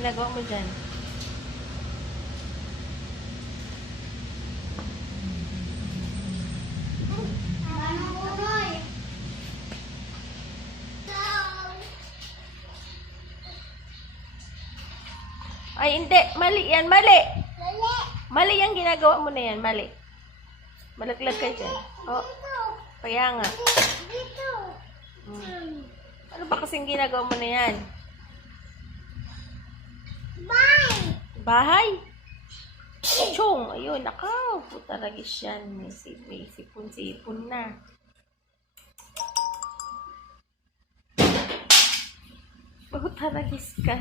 ginagawa mo dyan? Ay, hindi. Mali yan. Mali. Mali yung ginagawa mo na yan. Mali. Malaglag ka dyan. Oh, kaya nga. Ano ba kasing ginagawa mo na yan? Bahay? Chong! Ayun, nakaw. Puta ragis yan. May sipon-sipon na. Puta ragis ka.